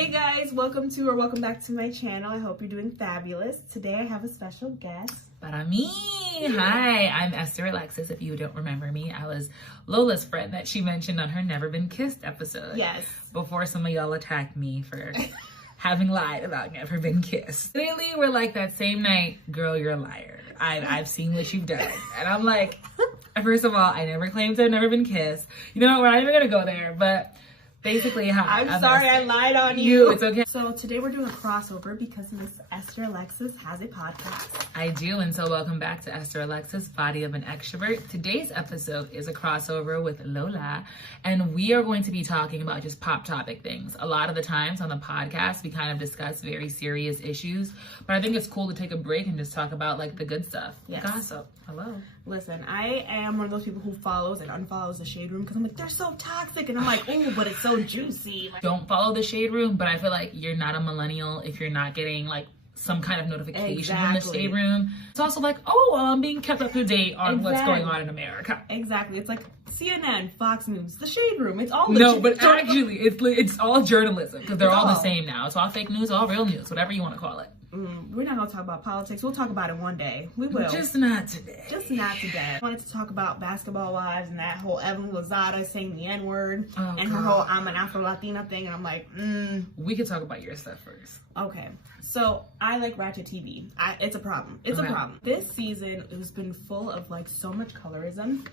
Hey guys, welcome back to my channel. I hope you're doing fabulous. Today I have a special guest. Para mí. Hi, I'm Esther Alexis. If you don't remember me, I was Lola's friend that she mentioned on her Never Been Kissed episode. Yes. Before some of y'all attacked me for having lied about Never Been Kissed. Literally, we're like that same night, girl, you're a liar. I've seen what you've done. And I'm like, first of all, I never claimed to have never been kissed. You know what, we're not even gonna go there, but basically, hi. I'm sorry I lied on you. It's okay. So today we're doing a crossover because Miss Esther Alexis has a podcast. I do, and so welcome back to Esther Alexis, Body of an Extrovert. Today's episode is a crossover with Lola, and we are going to be talking about just pop topic things. A lot of the times on the podcast, we kind of discuss very serious issues, but I think it's cool to take a break and just talk about like the good stuff. Yes. Gossip. Hello. Listen, I am one of those people who follows and unfollows the Shade Room because I'm like, they're so toxic, and I'm like, oh, but it's so juicy. Like, don't follow the Shade Room, but I feel like you're not a millennial if you're not getting like some kind of notification from the Shade Room. It's also like, oh, I'm being kept up to date on what's going on in America. Exactly. It's like CNN, Fox News, the Shade Room. It's all but actually, it's all journalism because they're all the same now. It's all fake news, all real news, whatever you want to call it. We're not gonna talk about politics. We'll talk about it one day. We will. Just not today. Just not today. I wanted to talk about Basketball Wives and that whole Evelyn Lozada saying the N-word and her whole I'm an Afro-Latina thing, and I'm like, We can talk about your stuff first. Okay. So I like Ratchet TV. It's a problem. It's a problem. This season has been full of like so much colorism.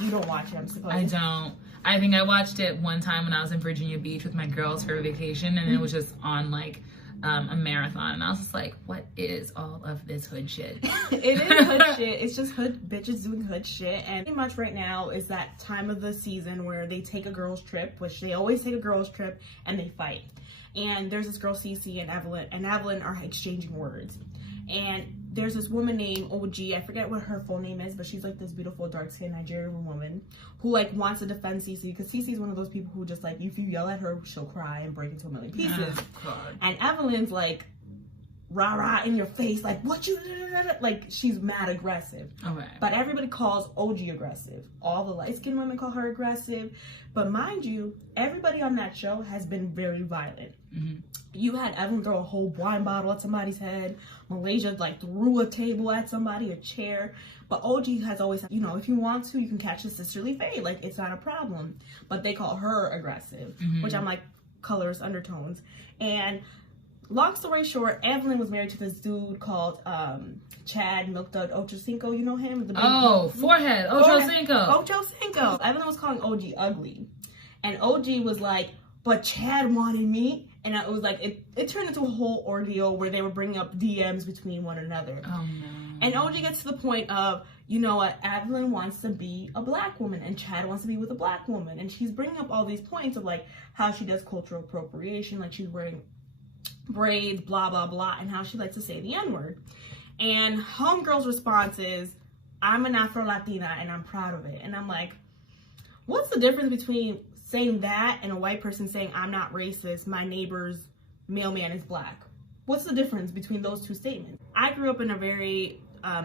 You don't watch it, I'm supposed. I don't. I think I watched it one time when I was in Virginia Beach with my girls for a vacation, and it was just on like a marathon, and I was just like, what is all of this hood shit? It is hood shit. It's just hood bitches doing hood shit. And pretty much right now is that time of the season where they take a girls trip, which they always take a girls trip, and they fight. And there's this girl Cece and Evelyn are exchanging words. And there's this woman named OG, I forget what her full name is, but she's like this beautiful dark-skinned Nigerian woman who like wants to defend Cece because Cece's one of those people who just like, if you yell at her, she'll cry and break into a million pieces. And Evelyn's like, rah-rah in your face, like, what you, like, she's mad aggressive. Okay. But everybody calls OG aggressive. All the light-skinned women call her aggressive. But mind you, everybody on that show has been very violent. You had Evelyn throw a whole wine bottle at somebody's head. Malaysia like threw a table at somebody, a chair. But OG has always said, you know, if you want to, you can catch a sisterly fade. Like, it's not a problem. But they call her aggressive, which I'm like, colors, undertones. And long story short, Evelyn was married to this dude called Chad Milk Dud Ochocinco. You know him? Forehead. Ochocinco. Ochocinco. Evelyn was calling OG ugly. And OG was like, but Chad wanted me. And it was like, it turned into a whole ordeal where they were bringing up DMs between one another. Oh, no. And OG gets to the point of, you know what, Evelyn wants to be a black woman and Chad wants to be with a black woman. And she's bringing up all these points of like how she does cultural appropriation, like she's wearing braids, blah, blah, blah, and how she likes to say the N-word. And Homegirl's response is, I'm an Afro-Latina and I'm proud of it. And I'm like, what's the difference between saying that and a white person saying, I'm not racist, my neighbor's mailman is black? What's the difference between those two statements? I grew up in a very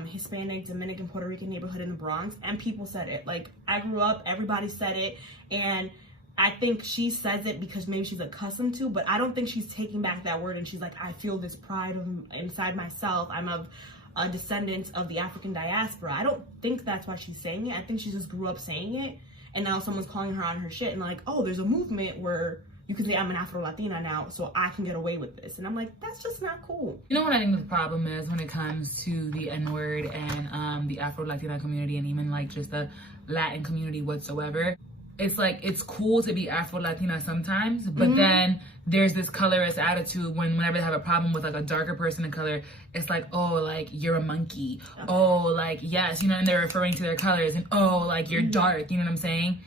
Hispanic, Dominican, Puerto Rican neighborhood in the Bronx, and people said it. Like, I grew up, everybody said it, and I think she says it because maybe she's accustomed to, but I don't think she's taking back that word and she's like, I feel this pride inside myself. I'm of a descendant of the African diaspora. I don't think that's why she's saying it. I think she just grew up saying it, and now someone's calling her on her shit and like, oh, there's a movement where you can say I'm an Afro-Latina now, so I can get away with this. And I'm like, that's just not cool. You know what I think the problem is when it comes to the N-word and the Afro-Latina community and even like just the Latin community whatsoever? It's like, it's cool to be Afro-Latina sometimes, but then there's this colorist attitude whenever they have a problem with like a darker person of color, it's like, oh, like you're a monkey. Oh, like, yes, you know, and they're referring to their colors, and oh, like you're dark, you know what I'm saying?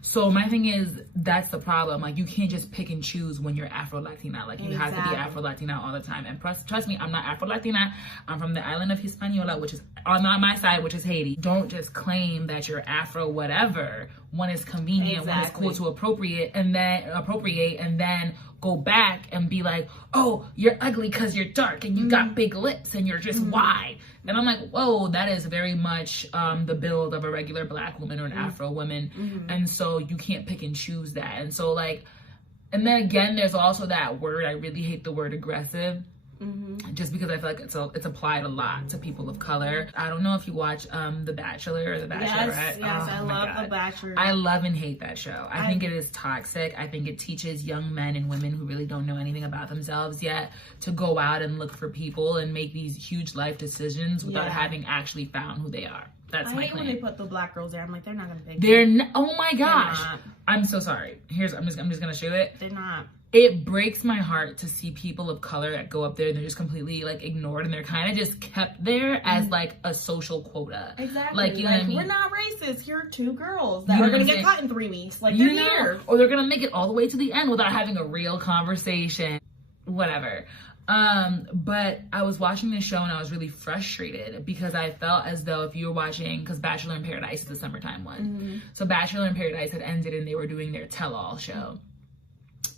So my thing is, that's the problem. Like, you can't just pick and choose when you're Afro-Latina. Like, you have to be Afro-Latina all the time. And trust me, I'm not Afro-Latina. I'm from the island of Hispaniola, which is on my side, which is Haiti. Don't just claim that you're Afro whatever when it's convenient, when it's cool to appropriate, and then go back and be like, oh, you're ugly because you're dark and you got big lips and you're just wide. And I'm like, whoa, that is very much the build of a regular black woman or an Afro woman. And so you can't pick and choose that. And so, like, And then again, there's also that word, I really hate the word aggressive. Just because I feel like it's applied a lot to people of color. I don't know if you watch The Bachelor or The Bachelorette. Yes, I love The Bachelor. I love and hate that show. I think it is toxic. I think it teaches young men and women who really don't know anything about themselves yet to go out and look for people and make these huge life decisions without having actually found who they are. That's my claim. I hate when they put the black girls there. I'm like, they're not gonna pick. Oh my gosh. I'm so sorry. I'm just gonna show it. They're not. It breaks my heart to see people of color that go up there and they're just completely like ignored, and they're kind of just kept there as like a social quota. Exactly. Like, you know what I mean? We're not racist. Here are 2 girls that are going to get caught in 3 weeks. Like, they're here. Or they're going to make it all the way to the end without having a real conversation. Whatever. But I was watching this show and I was really frustrated because I felt as though if you were watching, because Bachelor in Paradise is the summertime one. So Bachelor in Paradise had ended and they were doing their tell-all show.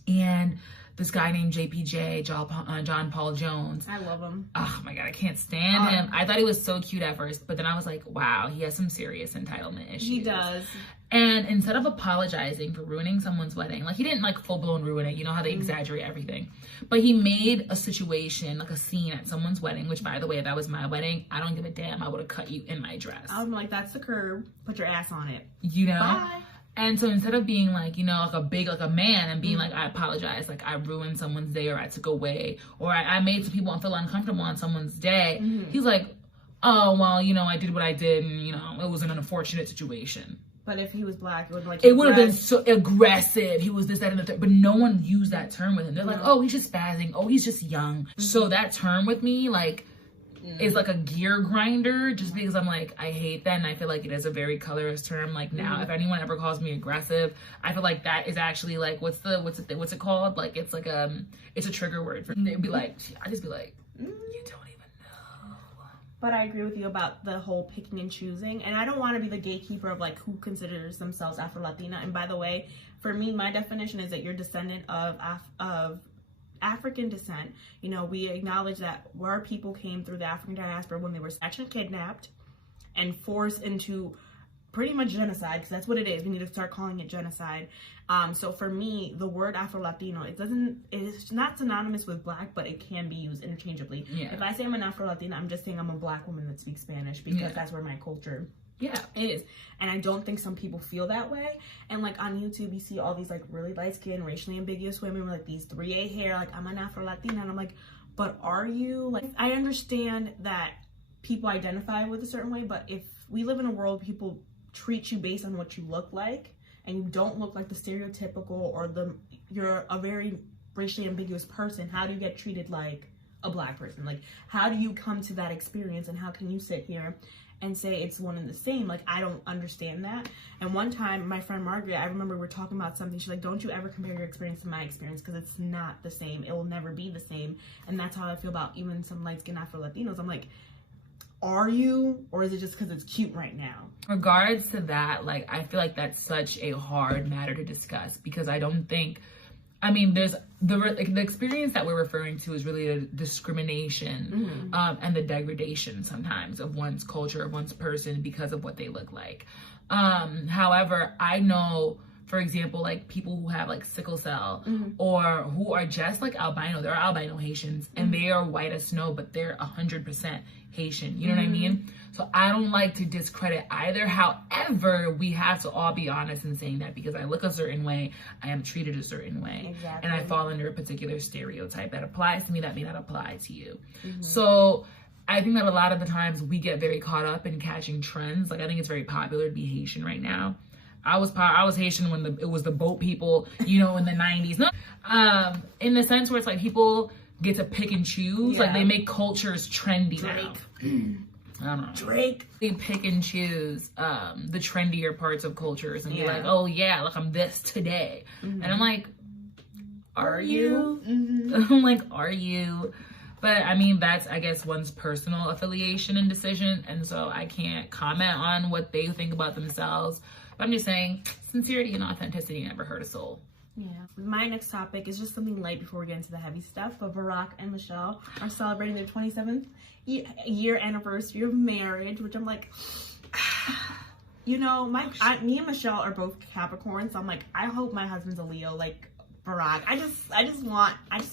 And this guy named JPJ, John Paul Jones. I love him. Oh my God, I can't stand him. I thought he was so cute at first, but then I was like, wow, he has some serious entitlement issues. He does. And instead of apologizing for ruining someone's wedding, like he didn't like full blown ruin it. You know how they exaggerate everything. But he made a situation, like a scene at someone's wedding, which by the way, if that was my wedding, I don't give a damn. I would have cut you in my dress. I'm like, that's the curb. Put your ass on it. You know? Bye. And so instead of being like, you know, like a man and being like, I apologize, like I ruined someone's day or I took away or I made some people feel uncomfortable on someone's day. He's like, oh, well, you know, I did what I did and, you know, it was an unfortunate situation. But if he was black, it would have been so aggressive. He was this, that, and the third. But no one used that term with him. They're like, oh, he's just spazzing. Oh, he's just young. So that term with me, like, is like a gear grinder just because I'm like, I hate that. And I feel like it is a very colorist term. Like now, if anyone ever calls me aggressive, I feel like that is actually like, what's it called? Like, it's like, it's a trigger word for, they'd be like, I just be like, you don't even know. But I agree with you about the whole picking and choosing. And I don't want to be the gatekeeper of like who considers themselves Afro-Latina. And by the way, for me, my definition is that you're descendant of African descent. You know, we acknowledge that our people came through the African diaspora when they were actually kidnapped and forced into pretty much genocide, because that's what it is. We need to start calling it genocide. So for me, the word Afro-Latino, it's not synonymous with black, but it can be used interchangeably. If I say I'm an Afro-Latina, I'm just saying I'm a black woman that speaks Spanish because that's where my culture is. And I don't think some people feel that way. And like on YouTube, you see all these like really light-skinned, racially ambiguous women with like these 3A hair, like I'm an Afro-Latina, and I'm like, but are you? Like, I understand that people identify with a certain way, but if we live in a world people treat you based on what you look like, and you don't look like the stereotypical or you're a very racially ambiguous person, how do you get treated like a black person? Like, how do you come to that experience, and how can you sit here and say it's one and the same? Like, I don't understand that. And one time, my friend Margaret, I remember we were talking about something. She's like, don't you ever compare your experience to my experience, because it's not the same. It will never be the same. And that's how I feel about even some light-skinned Afro-Latinos. I'm like, are you, or is it just because it's cute right now? In regards to that, like, I feel like that's such a hard matter to discuss, because I don't think, I mean, there's the experience that we're referring to is really a discrimination and the degradation sometimes of one's culture, of one's person, because of what they look like. However, I know, for example, like people who have like sickle cell or who are just like albino, they're albino Haitians and they are white as snow, but they're 100% Haitian. You know what I mean? So I don't like to discredit either. However, we have to all be honest in saying that because I look a certain way, I am treated a certain way, and I fall under a particular stereotype that applies to me that may not apply to you. So I think that a lot of the times we get very caught up in catching trends. Like, I think it's very popular to be Haitian right now. I was Haitian when it was the boat people, you know, in the 90s. No, in the sense where it's like people get to pick and choose. Like, they make cultures trendy now. I don't know. Drake. They pick and choose the trendier parts of cultures and be like, oh yeah, like I'm this today. And I'm like, are you? I'm like, are you? But I mean, that's, I guess, one's personal affiliation and decision. And so I can't comment on what they think about themselves. But I'm just saying, sincerity and authenticity never hurt a soul. Yeah. My next topic is just something light before we get into the heavy stuff. But Barack and Michelle are celebrating their 27th year anniversary of marriage, which I'm like, you know, me and Michelle are both Capricorns. So I'm like, I hope my husband's a Leo. Like, Barack. I just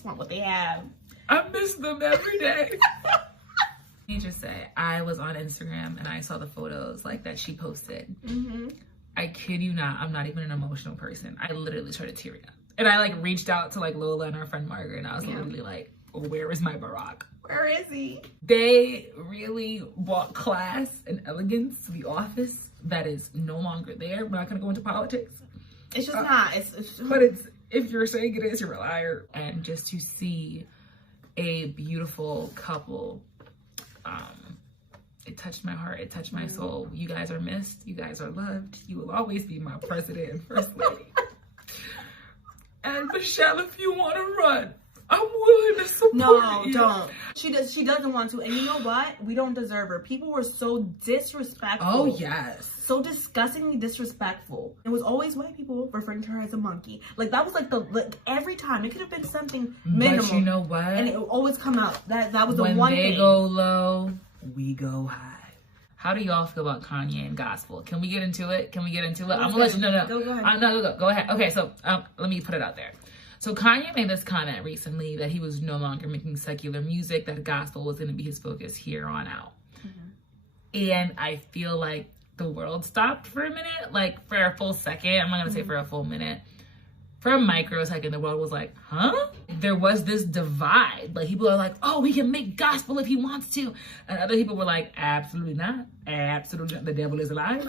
want what they have. I miss them every day. Let me just say, I was on Instagram and I saw the photos like that she posted. Mm-hmm. I kid you not, I'm not even an emotional person. I literally started tearing up. And I like reached out to like Lola and our friend Margaret, and I was literally like, oh, where is my Barack? Where is he? They really brought class and elegance to the office that is no longer there. We're not gonna go into politics. It's just not. But it's, if you're saying it is, you're a liar. And just to see a beautiful couple, it touched my heart. It touched my soul. You guys are missed. You guys are loved. You will always be my president and first lady. And Michelle, if you want to run, I'm willing to support you. No, don't. She doesn't want to. And you know what? We don't deserve her. People were so disrespectful. Oh, yes. So disgustingly disrespectful. It was always white people referring to her as a monkey. Like, that was like every time. It could have been something minimal. But you know what? And it would always come out. That was the when one they thing. go low, we go high. How do y'all feel about Kanye and Gospel? Can we get into it? I'm gonna let you know. Go ahead. Go ahead. Okay, so let me put it out there. So Kanye made this comment recently that he was no longer making secular music, that gospel was going to be his focus here on out. Mm-hmm. And I feel like the world stopped for a minute, like for a full second. I'm not going to say for a full minute. For a microsecond, the world was like, huh? There was this divide. Like, people are like, oh, he can make gospel if he wants to. And other people were like, absolutely not. Absolutely not. The devil is alive.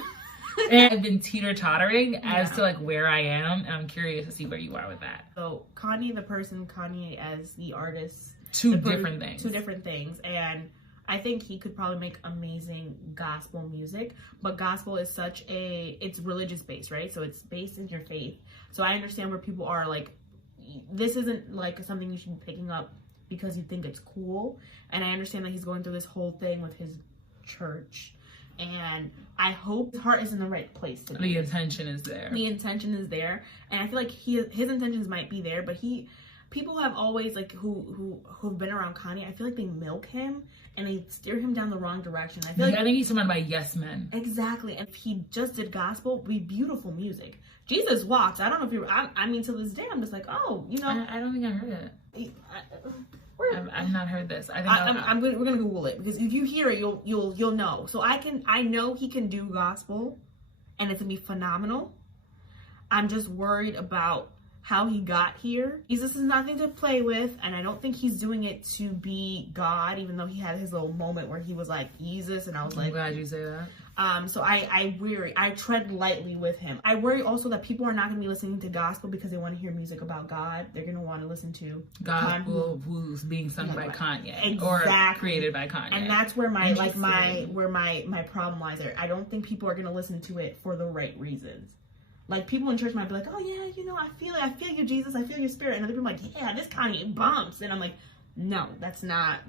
And I've been teeter-tottering as to like where I am, and I'm curious to see where you are with that. So Kanye the person, Kanye as the artist. Two different things. And I think he could probably make amazing gospel music, but gospel is it's religious based, right? So it's based in your faith. So I understand where people are like, this isn't like something you should be picking up because you think it's cool. And I understand that he's going through this whole thing with his church. And I hope his heart is in the right place. The intention is there. The intention is there. And I feel like his intentions might be there, but people have always like who've been around Kanye, I feel like they milk him and they steer him down the wrong direction. I think he's surrounded by yes men. Exactly. And if he just did gospel, it'd be beautiful music. Jesus walked. I don't know if I mean, to this day, I'm just like, oh, you know. I don't think I heard it. I've not heard this. We're gonna Google it, because if you hear it, you'll know. So I know he can do gospel, and it's gonna be phenomenal. I'm just worried about how he got here. Jesus is nothing to play with, and I don't think he's doing it to be God, even though he had his little moment where he was like Jesus, and I was like, I'm glad you say that. So I tread lightly with him. I worry also that people are not going to be listening to gospel because they want to hear music about God. They're going to want to listen to gospel who's being sung by Kanye. Exactly. Or created by Kanye. And that's where my problem lies there. I don't think people are going to listen to it for the right reasons. Like, people in church might be like, oh yeah, you know, I feel you, Jesus, I feel your spirit. And other people are like, yeah, this Kanye bumps. And I'm like, no, that's not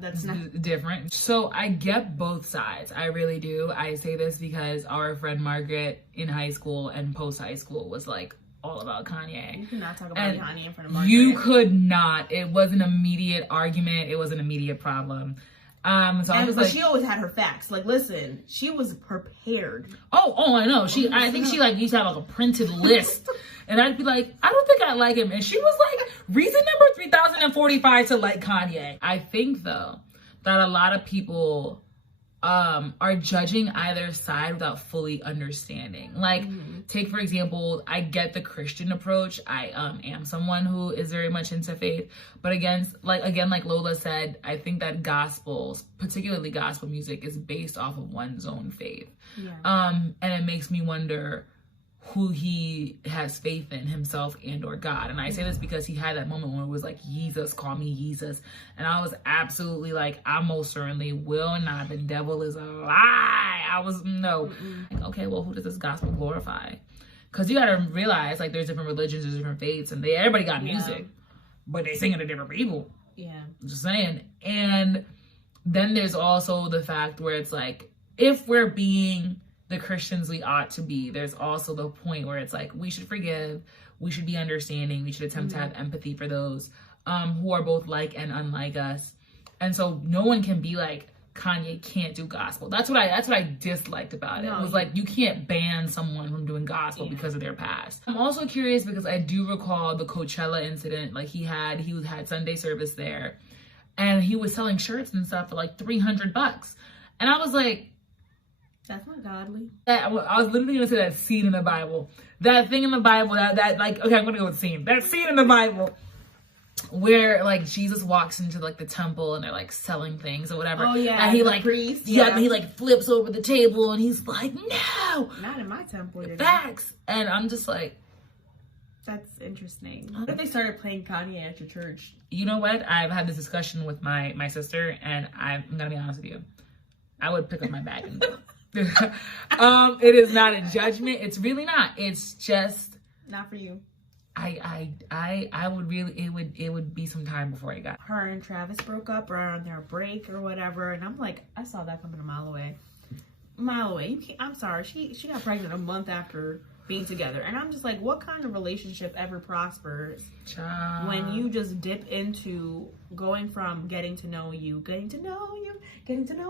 different. So I get both sides. I really do. I say this because our friend Margaret in high school and post high school was like all about Kanye. You cannot talk about Kanye in front of Margaret. You could not. It was an immediate argument. It was an immediate problem. But she always had her facts. Like, listen, she was prepared. Oh, I know. I think she like used to have like a printed list, and I'd be like, I don't think I like him, and she was like, reason number 3045 to like Kanye. I think though that a lot of people are judging either side without fully understanding. Like, take for example, I get the Christian approach. I am someone who is very much into faith, but again, like Lola said, I think that particularly gospel music, is based off of one's own faith. And it makes me wonder who he has faith in, himself and or God. And I say this because he had that moment when it was like, Jesus, call me Jesus. And I was absolutely like, I most certainly will not. The devil is a lie. I was, no. Like, okay, well, who does this gospel glorify? Because you got to realize, like, there's different religions, there's different faiths, and everybody got music, but they sing it to different people. Yeah. I'm just saying. And then there's also the fact where it's like, if we're being the Christians we ought to be, there's also the point where it's like, we should forgive, we should be understanding, we should attempt to have empathy for those who are both like and unlike us. And so no one can be like Kanye can't do gospel. That's what I disliked about it. It was like, you can't ban someone from doing gospel because of their past. I'm also curious because I do recall the Coachella incident. Like he had Sunday service there, and he was selling shirts and stuff for like $300, and I was like, that's not godly. I was literally gonna say that scene in the Bible, that thing in the Bible that like, okay, I'm gonna go with scene. That scene in the Bible where like Jesus walks into like the temple and they're like selling things or whatever. Oh yeah, and he like priest, and he like flips over the table and he's like, no, not in my temple. Facts. And I'm just like, that's interesting. What if they started playing Kanye at your church? You know what? I've had this discussion with my sister, and I'm gonna be honest with you. I would pick up my bag and go. It is not a judgment. It's really not. It's just not for you. I would really, it would be some time before I got. Her and Travis broke up or on their break or whatever, and I'm like, I saw that coming a mile away. I'm sorry, she got pregnant a month after being together, and I'm just like, what kind of relationship ever prospers when you just dip into going from getting to know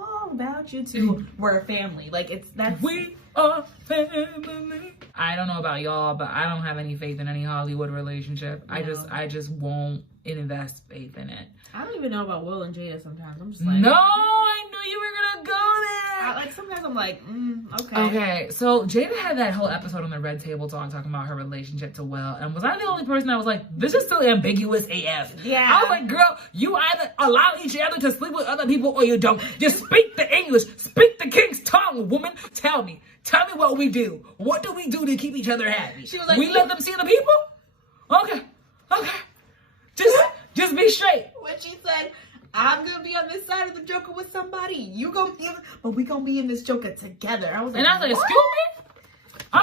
all about you to we're a family? Like we are family. I don't know about y'all, but I don't have any faith in any Hollywood relationship. No. I just won't invest faith in it. I don't even know about Will and Jada sometimes. I'm just like, no, I knew you were gonna go there. Sometimes I'm like, okay. Okay, so Jada had that whole episode on the Red Table Talk talking about her relationship to Will, and was I the only person that was like, this is still ambiguous AF? Yeah. I was like, girl, you either allow each other to sleep with other people or you don't. Just speak the English, speak the king's tongue, woman. Tell me what we do. What do we do to keep each other happy? She was like, we let them see the people? Okay. Just be straight. When she said, I'm gonna be on this side of the Joker with somebody, you gonna be, but we gonna be in this Joker together. I was like, excuse me?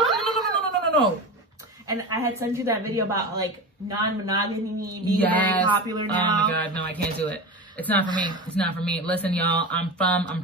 No. And I had sent you that video about like non-monogamy being very popular now. Oh my God, no, I can't do it. It's not for me. It's not for me. Listen, y'all, I'm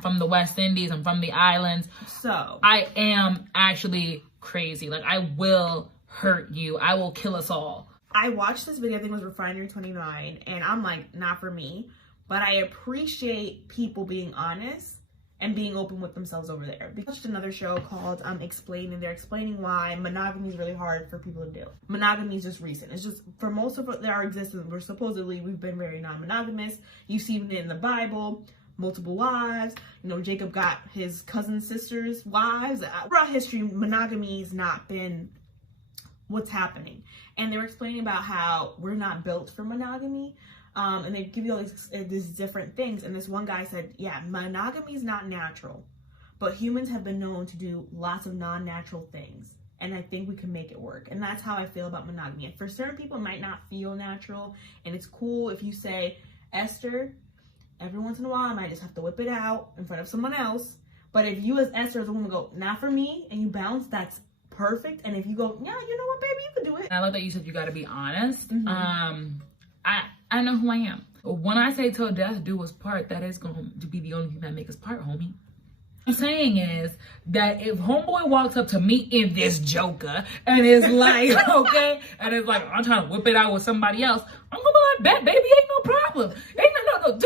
from the West Indies. I'm from the islands. So I am actually crazy. Like, I will hurt you. I will kill us all. I watched this video, I think it was Refinery 29, and I'm like, not for me. But I appreciate people being honest and being open with themselves over there. We watched another show called Explain, and they're explaining why monogamy is really hard for people to do. Monogamy is just recent. It's just, for most of our existence, we've been very non-monogamous. You've seen it in the Bible, multiple wives. You know, Jacob got his cousin's sister's wives. Throughout history, monogamy's not been what's happening. And they were explaining about how we're not built for monogamy. And they give you all these different things. And this one guy said, yeah, monogamy is not natural, but humans have been known to do lots of non-natural things. And I think we can make it work. And that's how I feel about monogamy. And for certain people, it might not feel natural. And it's cool if you say, Esther, every once in a while, I might just have to whip it out in front of someone else. But if you as Esther as a woman go, not for me, and you bounce, that's perfect. And if you go, yeah, you know what, baby, you can do it. I love that you said you got to be honest. I know who I am. When I say till death do us part, that is going to be the only thing that makes us part, homie. What I'm saying is that if homeboy walks up to me in this Joker and is like, okay, and is like, I'm trying to whip it out with somebody else, I'm gonna be like, bet, baby, ain't no problem. No,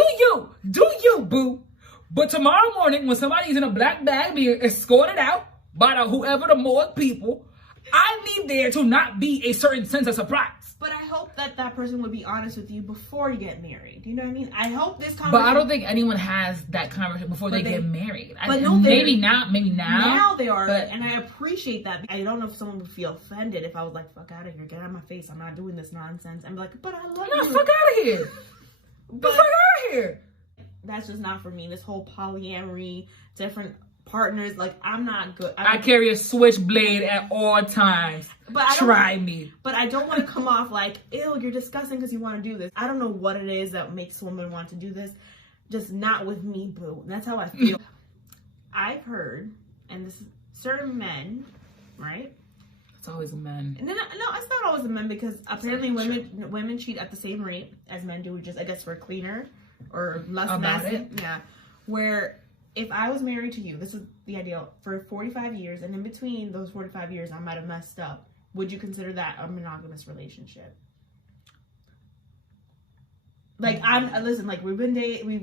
do you, boo. But tomorrow morning, when somebody's in a black bag being escorted out by whoever the morgue people, I need there to not be a certain sense of surprise. But I hope that person would be honest with you before you get married. You know what I mean? I hope this conversation... But I don't think anyone has that conversation before they get married. But no, maybe now. Now they are, and I appreciate that. I don't know if someone would feel offended if I was like, fuck out of here, get out of my face, I'm not doing this nonsense. And be like, but I love you. No, fuck out of here. But fuck out of here. That's just not for me. This whole polyamory, different partners, like, I'm not good. I carry a switchblade at all times. But try me. But I don't want to come off like, ew, you're disgusting because you want to do this. I don't know what it is that makes women want to do this. Just not with me, boo. That's how I feel. I've heard, and this is certain men, right? It's always a men. And then, no, it's not always a men, because apparently women cheat at the same rate as men do. Just, I guess, we're cleaner or less messy. Yeah. Where if I was married to you, this is the ideal, for 45 years, and in between those 45 years, I might have messed up. Would you consider that a monogamous relationship? Like, listen, like, we've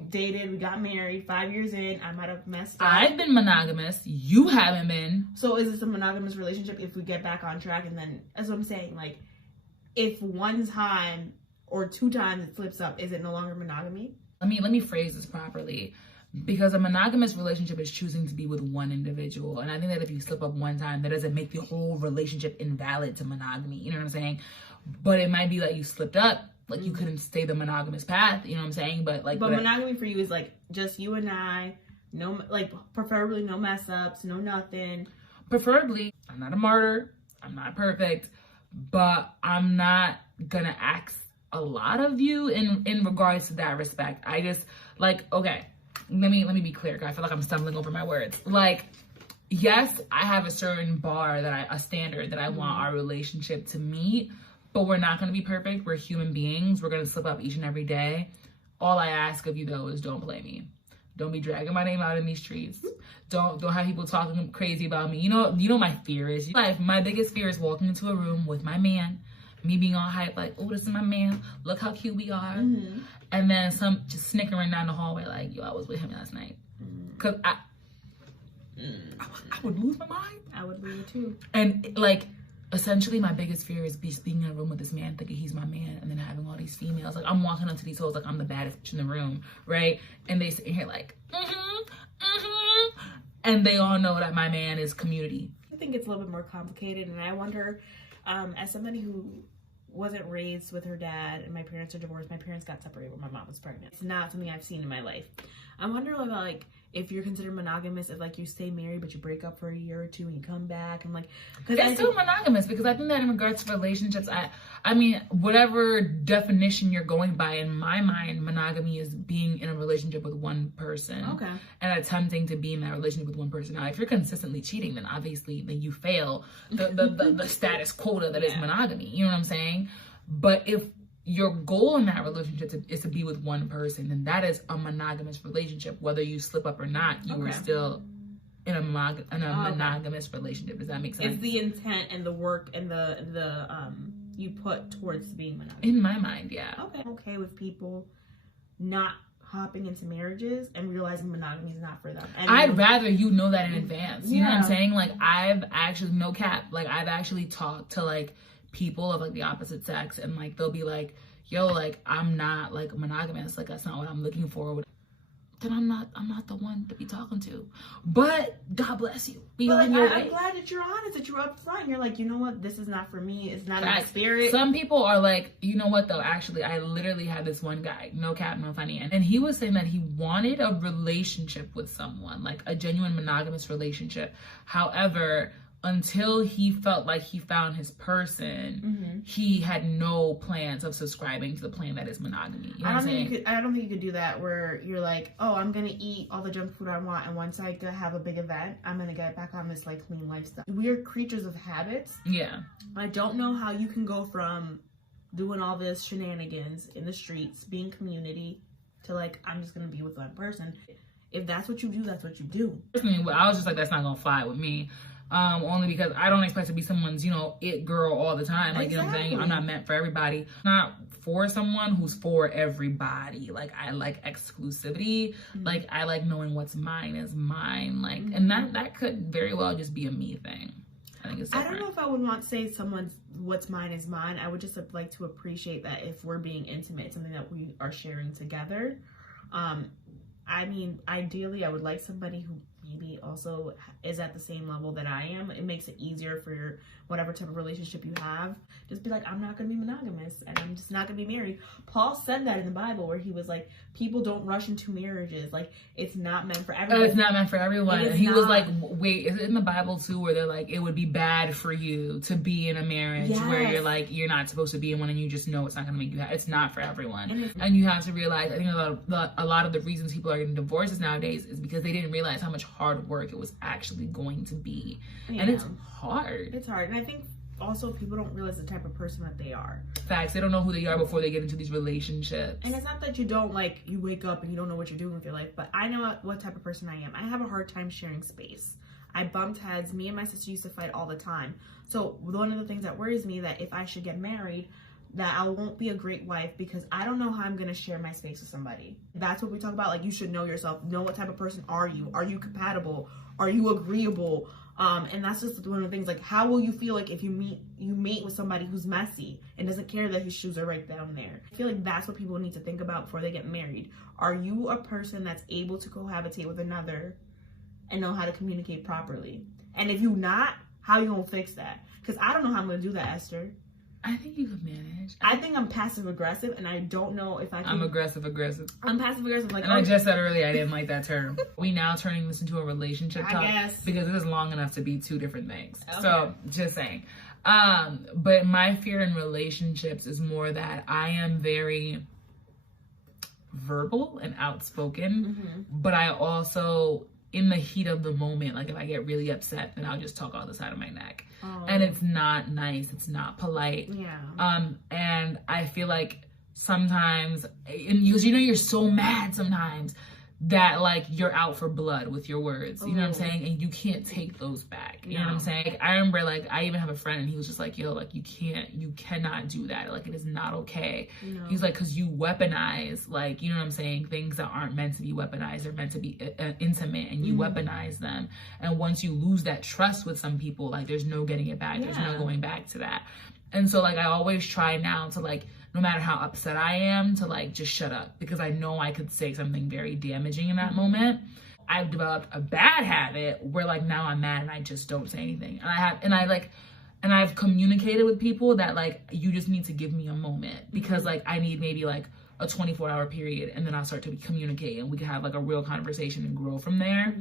dated, we got married, 5 years in, I might have messed up. I've been monogamous, you haven't been. So is this a monogamous relationship if we get back on track? And then, that's what I'm saying, like, if one time or 2 times it slips up, is it no longer monogamy? Let me phrase this properly. Because a monogamous relationship is choosing to be with one individual. And I think that if you slip up one time, that doesn't make the whole relationship invalid to monogamy. You know what I'm saying? But it might be like you slipped up. Like, you couldn't stay the monogamous path. You know what I'm saying? But monogamy for you is like just you and I. No, like, preferably no mess ups, no nothing. Preferably, I'm not a martyr. I'm not perfect. But I'm not going to ask a lot of you in regards to that respect. I just, like, okay. Let me be clear, because I feel like I'm stumbling over my words. Like, yes, I have a certain bar a standard that I want our relationship to meet, but we're not going to be perfect. We're human beings. We're going to slip up each and every day. All I ask of you, though, is don't play me. Don't be dragging my name out in these streets. Don't have people talking crazy about me. You know my fear is. My biggest fear is walking into a room with my man, me being all hype, like, oh, this is my man. Look how cute we are. Mm-hmm. And then some just snickering down the hallway like, yo, I was with him last night. Because I would lose my mind. I would lose too. And, like, essentially my biggest fear is being in a room with this man thinking he's my man and then having all these females. Like, I'm walking up to these hoes like I'm the baddest bitch in the room, right? And they sit here like, and they all know that my man is community. I think it's a little bit more complicated, and I wonder, as somebody who wasn't raised with her dad and my parents are divorced, my parents got separated when my mom was pregnant. It's not something I've seen in my life. I wonder about, like, if you're considered monogamous, if, like, you stay married but you break up for a year or 2 and you come back, and, like, it's still monogamous, because I think that in regards to relationships, I mean, whatever definition you're going by, in my mind, monogamy is being in a relationship with one person. Okay. And attempting to be in that relationship with one person. Now, if you're consistently cheating, then obviously then you fail the status quota that is monogamy. You know what I'm saying? But if your goal in that relationship is to be with one person, then that is a monogamous relationship. Whether you slip up or not, you are still in a monogamous relationship. Does that make sense? It's the intent and the work and the you put towards being monogamous. In my mind, yeah. Okay. I'm okay with people not hopping into marriages and realizing monogamy is not for them. And I'd rather you know that in advance. You know what I'm saying? Like, I've actually, no cap, like, I've actually talked to, like, people of, like, the opposite sex, and, like, they'll be like, yo, like, I'm not, like, monogamous, like, that's not what I'm looking for. Then I'm not the one to be talking to. But God bless you. Be on your way. I'm glad that you're honest, that you're upfront. You're like, you know what, this is not for me. It's not in my spirit. Some people are like, you know what though, actually, I literally had this one guy, no cap, no funny, and he was saying that he wanted a relationship with someone, like a genuine monogamous relationship. However, until he felt like he found his person, he had no plans of subscribing to the plan that is monogamy. You know I don't think you could do that where you're like, oh, I'm gonna eat all the junk food I want, and once I have a big event, I'm gonna get back on this, like, clean lifestyle. We're creatures of habits. Yeah. I don't know how you can go from doing all this shenanigans in the streets, being community, to, like, I'm just gonna be with one person. If that's what you do, that's what you do. I was just like, that's not gonna fly with me. Only because I don't expect to be someone's, it girl all the time. Like, you know what I'm saying? I'm not meant for everybody. Not for someone who's for everybody. Like, I like exclusivity. Like, I like knowing what's mine is mine. Like, and that could very well just be a me thing. I think it's different. I don't know if I would want to say someone's what's mine is mine. I would just like to appreciate that if we're being intimate, something that we are sharing together. I mean, ideally, I would like somebody who maybe also is at the same level that I am. It makes it easier for whatever type of relationship you have. Just be like, I'm not going to be monogamous, and I'm just not going to be married. Paul said that in the Bible, where he was like, people don't rush into marriages. Like, it's not meant for everyone. It's not meant for everyone. And he was like, wait, is it in the Bible too, where they're like, it would be bad for you to be in a marriage where you're like, you're not supposed to be in one, and you just know it's not going to make you happy. It's not for everyone. And you have to realize, I think a lot of the reasons people are getting divorces nowadays is because they didn't realize how much hard work it was actually going to be. And it's hard. It's hard. And I think also people don't realize the type of person that they are. Facts. They don't know who they are before they get into these relationships. And it's not that you don't, like, you wake up and you don't know what you're doing with your life, but I know what type of person I am. I have a hard time sharing space. I bumped heads. Me and my sister used to fight all the time. So one of the things that worries me that if I should get married, that I won't be a great wife because I don't know how I'm going to share my space with somebody. That's what we talk about. Like, you should know yourself. Know what type of person are you? Are you compatible? Are you agreeable? And that's just one of the things, like, how will you feel like if you mate with somebody who's messy and doesn't care that his shoes are right down there? I feel like that's what people need to think about before they get married. Are you a person that's able to cohabitate with another and know how to communicate properly? And if you're not, how you gonna fix that? Because I don't know how I'm gonna do that, Esther. I think you could manage. I think I'm passive aggressive, and I don't know if I can. I'm aggressive. I'm passive aggressive. Like, and I just said earlier I didn't like that term. We now turning this into a relationship talk, I guess, because it is long enough to be two different things. Okay. So just saying. But my fear in relationships is more that I am very verbal and outspoken, but I also, in the heat of the moment, like if I get really upset, then I'll just talk all the side of my neck. And it's not nice. It's not polite. Yeah. And I feel like sometimes, because you're so mad sometimes that like you're out for blood with your words. You know what I'm saying? And you can't take those back. You know what I'm saying? Like, I remember, like, I even have a friend and he was just like, yo, like, you cannot do that. Like, it is not okay. No. He's like, because you weaponize, like, you know what I'm saying? Things that aren't meant to be weaponized. They're meant to be intimate, and you weaponize them. And once you lose that trust with some people, like, there's no getting it back. There's no going back to that. And so, like, I always try now to, like, no matter how upset I am, to like just shut up, because I know I could say something very damaging in that moment. I've developed a bad habit where like now I'm mad and I just don't say anything. And I've communicated with people that like, you just need to give me a moment, because like I need maybe like a 24-hour period, and then I'll start to communicate and we can have like a real conversation and grow from there.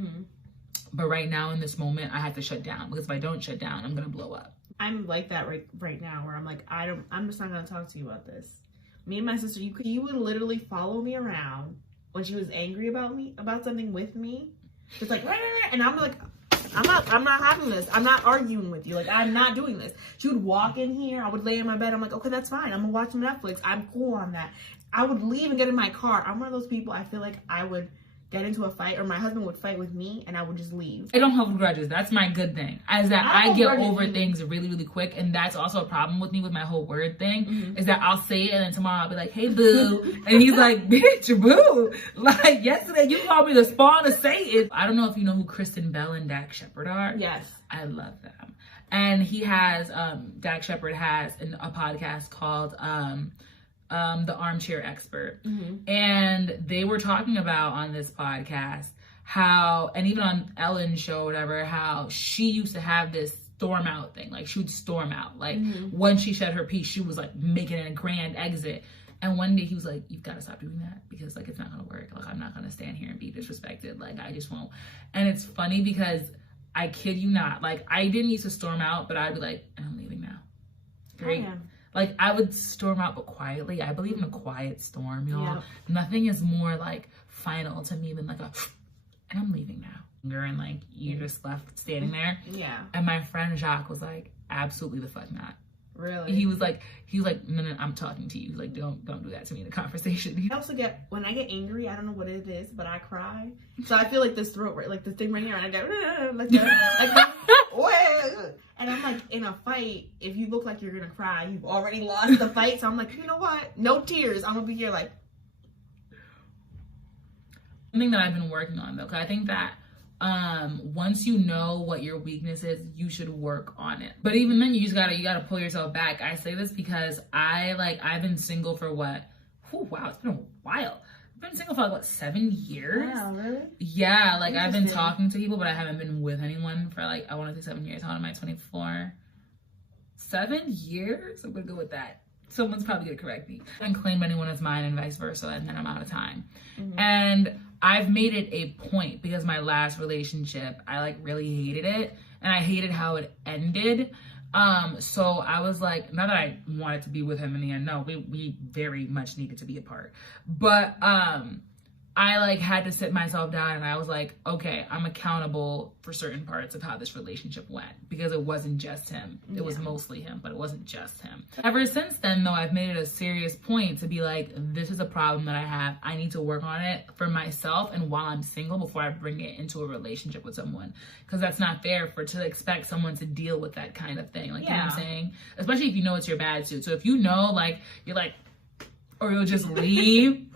But right now in this moment, I have to shut down, because if I don't shut down, I'm gonna blow up. I'm like that right now, where I'm like, I'm just not gonna talk to you about this. Me and my sister, you would literally follow me around when she was angry about something with me, just like, and I'm like, I'm not having this. I'm not arguing with you. Like, I'm not doing this. She would walk in here. I would lay in my bed. I'm like, okay, that's fine. I'm gonna watch some Netflix. I'm cool on that. I would leave and get in my car. I'm one of those people. I feel like I would get into a fight, or my husband would fight with me, and I would just leave. I don't hold grudges. That's my good thing. Is that I get over things really, really quick, and that's also a problem with me with my whole word thing, is that I'll say it, and then tomorrow I'll be like, hey, boo. And he's like, bitch, boo. Like, yesterday you called me the spawn of Satan. I don't know if you know who Kristen Bell and Dak Shepard are. Yes. I love them. And he has, Dak Shepard has a podcast called, The Armchair Expert. And they were talking about on this podcast how, and even on Ellen's show, whatever, how she used to have this storm out thing. Like, she would storm out. Like, when she said her piece, she was like making a grand exit. And one day he was like, you've got to stop doing that, because like, it's not gonna work. Like, I'm not gonna stand here and be disrespected. Like, I just won't. And it's funny because I kid you not, like, I didn't used to storm out, but I'd be like, I'm leaving now. Great. Like, I would storm out, but quietly. I believe in a quiet storm, y'all. Nothing is more, like, final to me than, like, and I'm leaving now. And, like, you just left standing there. And my friend Jacques was like, absolutely the fuck not. Really? He was like, no, I'm talking to you. Like, don't do that to me in a conversation. I also get, when I get angry, I don't know what it is, but I cry. So I feel like this throat, right, like this thing right here, and I go, like that, and I'm like, in a fight, if you look like you're gonna cry, you've already lost the fight. So I'm like, you know what? No tears. I'm gonna be here like. Something that I've been working on, though, because I think that once you know what your weakness is, you should work on it. But even then, you gotta pull yourself back. I say this because I've been single for what? Oh, wow, it's been a while. I've been single for like, what, 7 years? Wow, really? Yeah, like I've been talking to people, but I haven't been with anyone for like, I want to say 7 years. How old am I? 24? 7 years? I'm gonna go with that. Someone's probably gonna correct me. I haven't claimed anyone as mine and vice versa, and then I'm out of time. And I've made it a point, because my last relationship, I like really hated it, and I hated how it ended. So I was like, not that I wanted to be with him in the end. No, we very much needed to be apart. But I like had to sit myself down and I was like, okay, I'm accountable for certain parts of how this relationship went, because it wasn't just him. It was mostly him, but it wasn't just him. Ever since then, though, I've made it a serious point to be like, this is a problem that I have. I need to work on it for myself and while I'm single before I bring it into a relationship with someone. Because that's not fair to expect someone to deal with that kind of thing. Like, you know what I'm saying? Especially if you know it's your bad suit. So if you know, like, you're like, or you'll just leave.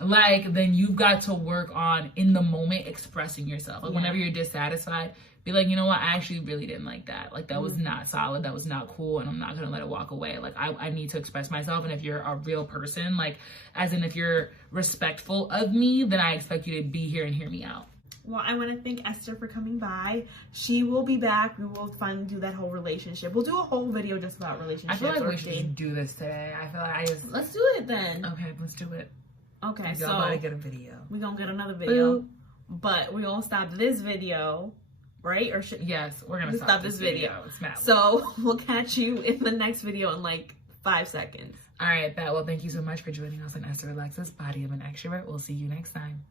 Like, then you've got to work on, in the moment, expressing yourself. Like, whenever you're dissatisfied, be like, you know what, I actually really didn't like that. Like, that was not solid, that was not cool, and I'm not gonna let it walk away. Like, I need to express myself, and if you're a real person, like, as in if you're respectful of me, then I expect you to be here and hear me out. Well, I want to thank Esther for coming by. She will be back. We will finally do that whole relationship. We'll do a whole video just about relationships. I feel like we should just do this today. I feel like Let's do it then. Okay, let's do it. Okay, so y'all gotta get a video. We're gonna get another video. Boop. But we're gonna stop this video, right? Or yes, we're gonna stop this video. So we'll catch you in the next video in like 5 seconds. All right, well, thank you so much for joining us on Esther Alexa's Body of an Extrovert. We'll see you next time.